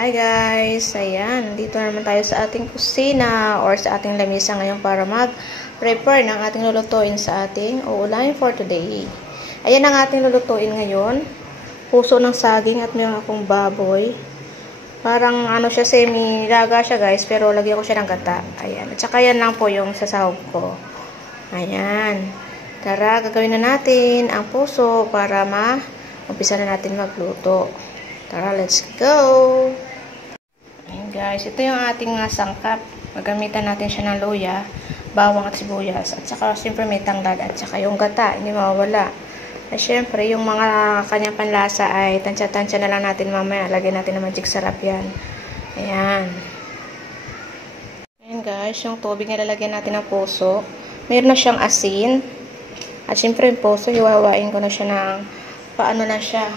Hi guys! Ayan, dito naman tayo sa ating kusina or sa ating lamisa ngayon para mag-prepare ng ating lulutuin sa ating uulamin for today. Ayan ang ating lulutuin ngayon. Puso ng saging at meron akong baboy. Parang ano siya, semi-laga siya guys, pero lagyan ko siya ng gata. Ayan, at saka yan lang po yung sasahog ko. Ayan. Tara, gagawin na natin ang puso para umpisa na natin magluto. Tara, let's go! Ayan guys, ito yung ating sangkap. Magamitan natin siya ng luya, bawang at sibuyas. At saka siyempre may tanglad at saka yung gata, hindi mawawala. At siyempre yung mga kanyang panlasa ay tansya-tansya na lang natin mamaya. Lagyan natin ng magic sarap yan. Ayan. Ayan guys, yung tubig na lalagyan natin ng puso. Meron na siyang asin. At siyempre yung puso, iwawain ko na siya ng paano na siya.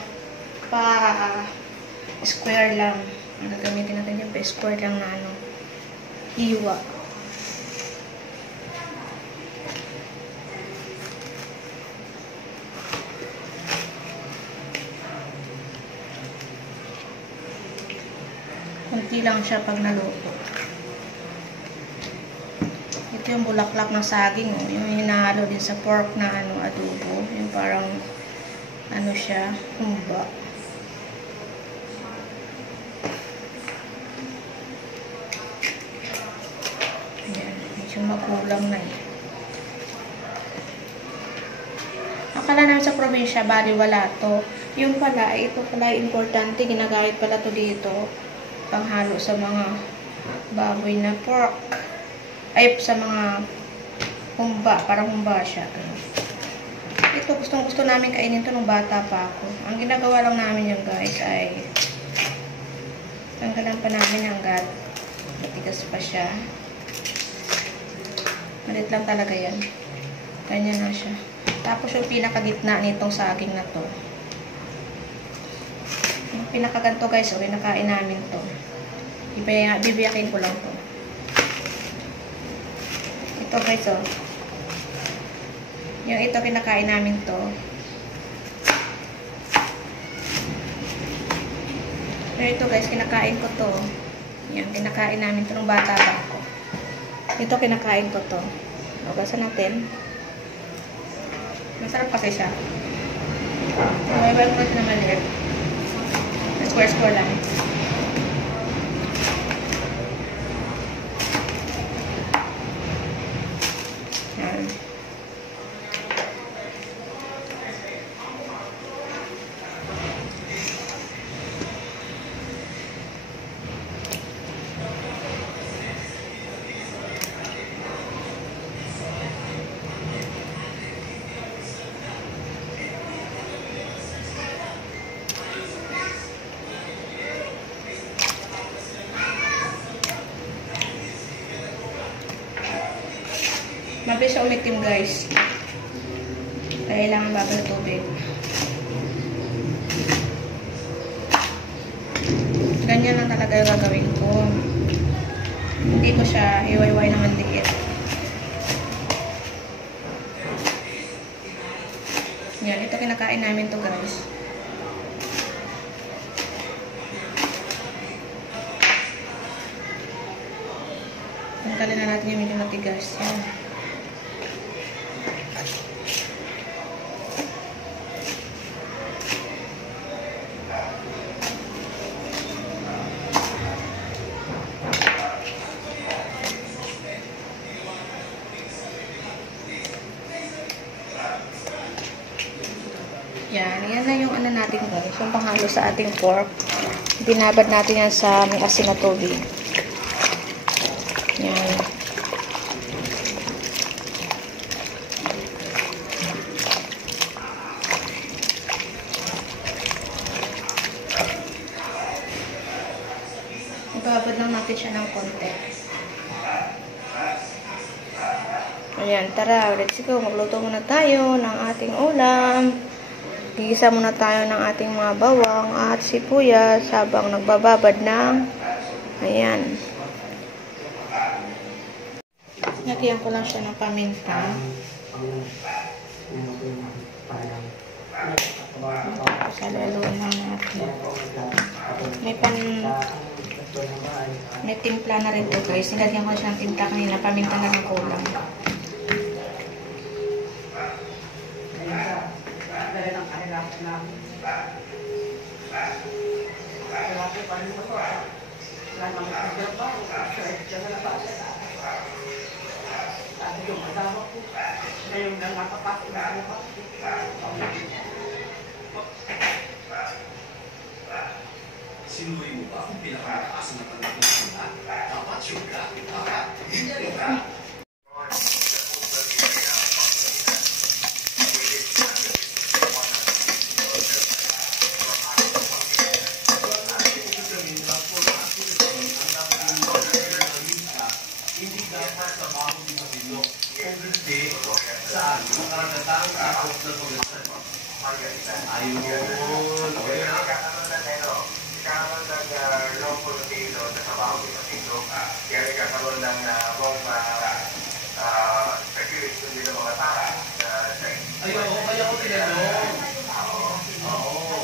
Square lang. Ang gagamitin natin yung square lang na hiwa. Kunti lang siya pag naluto. Ito yung bulaklak ng saging. Yung hinahalo din sa pork na adobo. Yung parang siya, humba. Yung makulang na Akala namin sa probinsya, bali wala to. Yung pala, ito pala importante. Ginagamit pala to dito. Panghalo sa mga baboy na pork. Ay, sa mga humba. Parang humba siya. Ito, gustong-gusto namin kainin to nung bata pa ako. Ang ginagawa lang namin yung guys ay tanggalan pa namin hanggat matigas pa siya. Malit lang talaga yan. Ganyan na siya. Tapos yung pinakagitna nitong saging na to. Yung pinakaganto guys, kinakain namin to. Bibiyakin ko lang to. Ito guys, yung ito kinakain namin to. Pero ito guys, kinakain ko to. Yan, kinakain namin to nung bata pa ako. Ito kinakain ko to. Ugasan natin. Masarap kasi siya. May ko siya na maliit. Square lang. Yan. Mabilis siya umitim guys. Kailangan bago ng tubig. Ganyan lang talaga yung gagawin ko. Hindi ko siya iwayway na mandiit. Yan, ito kinakain namin to guys. Tanggalin na natin yung medyo matigas. Yan. Yan na yung natin guys. Yung panghalo sa ating pork. Binabad natin yan sa may asin na tubig. Yan. Ibabad lang natin siya ng konti. Ayan, tara, let's go. Magluto muna tayo ng ating ulam. Gigisa muna tayo ng ating mga bawang at sibuyas habang nagbababad ng ayan. Lagyan ko lang siya ng paminta. Tapos halo-haloin lang natin. May May timpla na rin to guys. Nilagyan ko siya ng timpla kanina. Paminta na ng kulang. Sinuwi mo ba kung pinakamataas na tanong mo sila? Dapat syuga, dapat hindi rin ka. Hindi dapat sa bago di matino. Kung hindi, saan? Kung karagatang takot na pagkasan. Ayun. Ayun, kaya ko tinanong. Oo.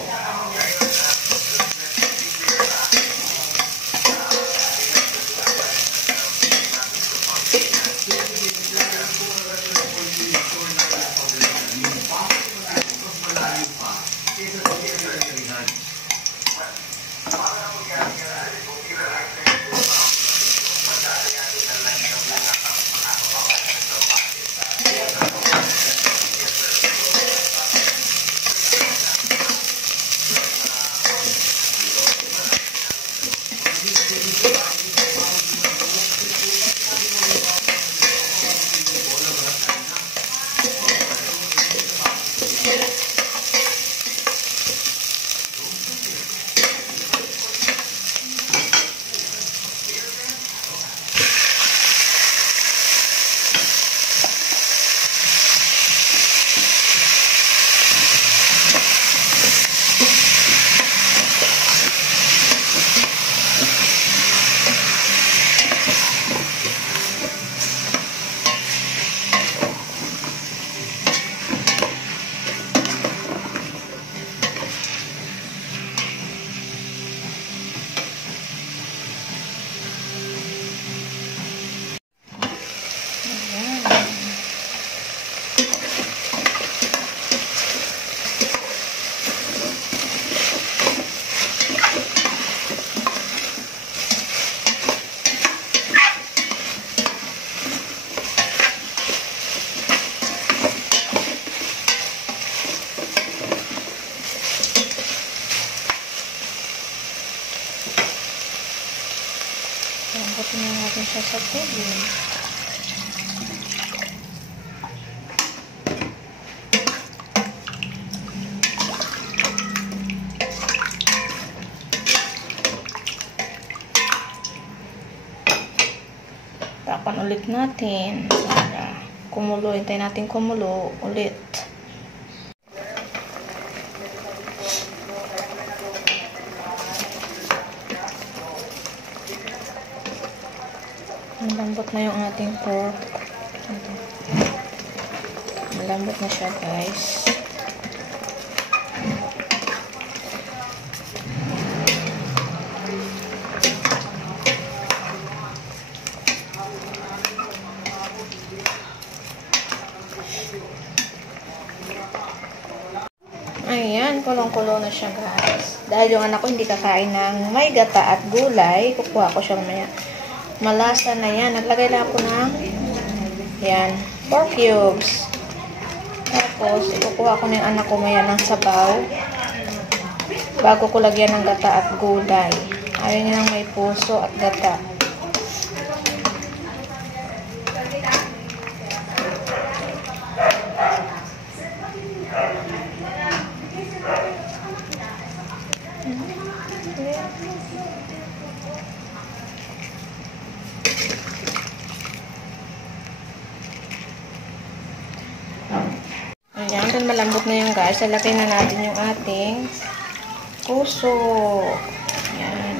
Lambutin na natin siya sa tubig. Tapan ulit natin para kumulo. Hintayin natin kumulo ulit. Malambot na yung ating pork. Malambot na siya guys. Ayan, kulong-kulo na siya guys. Dahil yung anak ko hindi kakain ng may gata at gulay, kukuha ko siya mamaya. Malasa na yan. Naglagay lang ako ng yan, 4 cubes. Tapos, ikukuha ko na yung anak ko maya ng sabaw bago ko lagyan ng gata at gulay. Ayaw niya ng may puso at gata. Ayan, dahil malambot na yung guys, lalagay na natin yung ating puso. Ayan.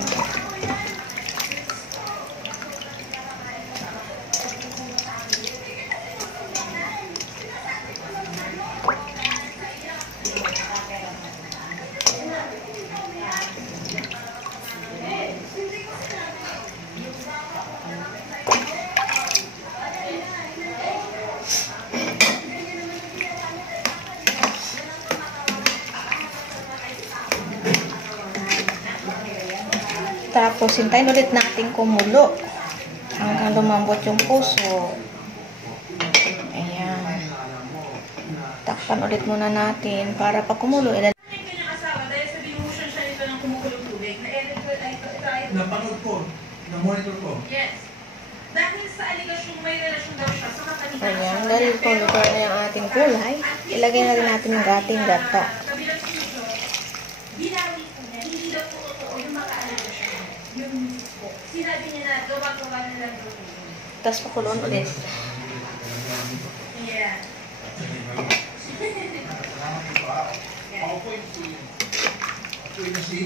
Tapos, hintayin ulit natin kumulo hanggang lumambot yung puso. Ayan. Takpan ulit muna natin para pag kumulo, Napanood ko, na-monitor ko. Yes. Dahil sa aligasyong may relasyon daw siya sa kapatid. ayan, dahil luto na yung ating kulay, ilagay na rin natin yung ating gata. Kabilang studio, binawi ko niya, hindi daw po totoo yung maka-aligasyon. Yung po. Sinabi niya na gawa-gawa na lang daw po. Tapos pakuloon ulit. Yeah. Ako po yung si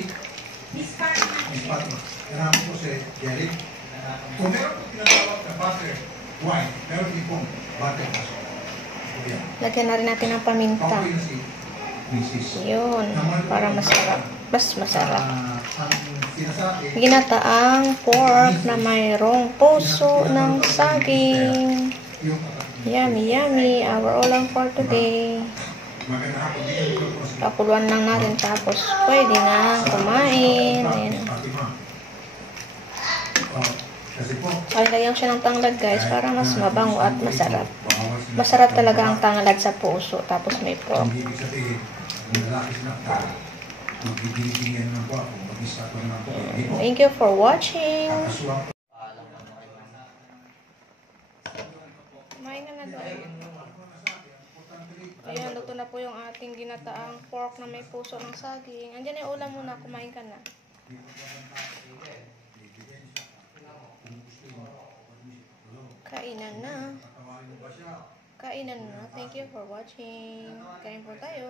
Miss Patty. Miss Patty. Kailangan po si Jerry. Kung meron po tinatawag na butter wine, meron din pong butter kaso. Lagyan na rin natin ng paminta. Ako po yung si Mrs. Yun, para masarap. Mas masarap. Ang sinasabi, Ginataang pork na mayroong puso ng saging. yung Yummy, yummy. Our ulam for today. maganda hapon din yung po si Pakuluan lang natin tapos pwede na kumain. Ayan. Kasi po, Ay, lagyan siya ng tanglad guys para mas mabango at masarap. Masarap talaga ang tanglad sa puso tapos may pork. hindi ibig sabihin, ang lalaki sinakta, magbibigyan ng po ako, mag-isat lang po. Hindi po, Thank you for watching. kakasuwang Kumain ka na doon. Ayan, luto na po yung ating ginataang pork na may puso ng saging. Andiyan yung ulam muna, kumain ka na. Kainan na. Kainan na. Thank you for watching. Kain po tayo.